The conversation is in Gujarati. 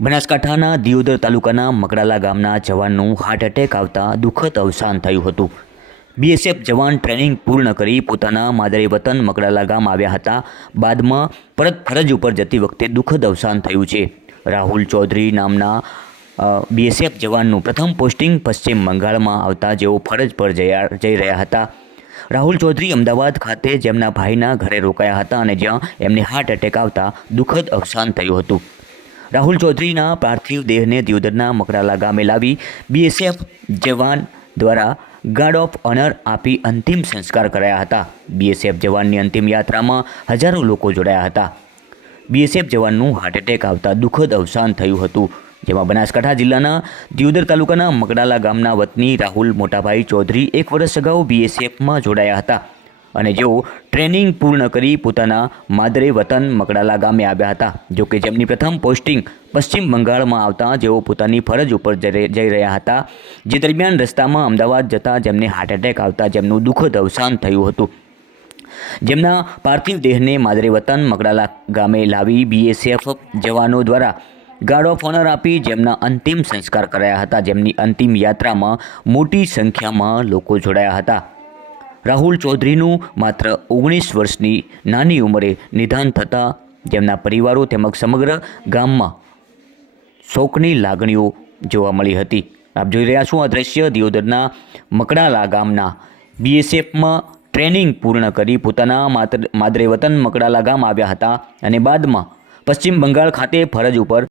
બનાસકાંઠાના દિયોદર તાલુકાના મકડાલા ગામના જવાનનું હાર્ટ એટેક આવતા દુઃખદ અવસાન થયું હતું। બીએસએફ જવાન ટ્રેનિંગ પૂર્ણ કરી પોતાના માદરે વતન મકડાલા ગામ આવ્યા હતા। બાદમાં પરત ફરજ ઉપર જતી વખતે દુઃખદ અવસાન થયું છે। રાહુલ ચૌધરી નામના બીએસએફ જવાનનું પ્રથમ પોસ્ટિંગ પશ્ચિમ બંગાળમાં આવતા જેઓ ફરજ પર જઈ રહ્યા હતા। રાહુલ ચૌધરી અમદાવાદ ખાતે જેમના ભાઈના ઘરે રોકાયા હતા અને જ્યાં એમને હાર્ટ એટેક આવતા દુઃખદ અવસાન થયું હતું। રાહુલ ચૌધરીના પાર્થિવ દેહને દિયોદરના મકડાલા ગામે લાવી બીએસએફ જવાન દ્વારા ગાર્ડ ઓફ ઓનર આપી અંતિમ સંસ્કાર કરાયા હતા। બીએસએફ જવાનની અંતિમ યાત્રામાં હજારો લોકો જોડાયા હતા। બીએસએફ જવાનનું હાર્ટ એટેક આવતા દુઃખદ અવસાન થયું હતું, જેમાં બનાસકાંઠા જિલ્લાના દિયોદર તાલુકાના મકડાલા ગામના વતની રાહુલ મોટાભાઈ ચૌધરી 1 વર્ષ અગાઉ બીએસએફમાં જોડાયા હતા અને જેઓ ટ્રેનિંગ પૂર્ણ કરી પોતાના માદરે વતન મકડાલા ગામે આવ્યા હતા। જોકે જેમની પ્રથમ પોસ્ટિંગ પશ્ચિમ બંગાળમાં આવતા જેઓ પોતાની ફરજ ઉપર જઈ રહ્યા હતા, જે દરમિયાન રસ્તામાં અમદાવાદ જતા જેમને હાર્ટ એટેક આવતા જેમનું દુઃખદ અવસાન થયું હતું। જેમના પાર્થિવ દેહને માદરે વતન મકડાલા ગામે લાવી બીએસએફ જવાનો દ્વારા ગાર્ડ ઓફ ઓનર આપી જેમના અંતિમ સંસ્કાર કરાયા હતા। જેમની અંતિમ યાત્રામાં મોટી સંખ્યામાં લોકો જોડાયા હતા। રાહુલ ચૌધરીનું માત્ર 19 વર્ષની નાની ઉંમરે નિધન થતાં જેમના પરિવારો તેમજ સમગ્ર ગામમાં શોકની લાગણીઓ જોવા મળી હતી। આપ જોઈ રહ્યા છો આ દ્રશ્ય દિયોદરના મકડાલા ગામના બીએસએફમાં ટ્રેનિંગ પૂર્ણ કરી પોતાના માદરે વતન મકડાલા ગામ આવ્યા હતા અને બાદમાં પશ્ચિમ બંગાળ ખાતે ફરજ ઉપર